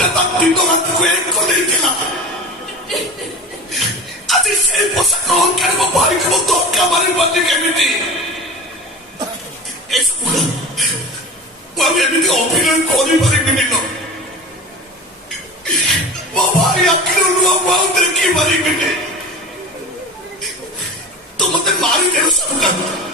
दिन रात वेट को नहीं आज से पोशाक ग्रहण कर भाई को धक्का मारे बाजी केमिति अभिनय कर भाई आखिर देखी पारि तो मत मारी दे सब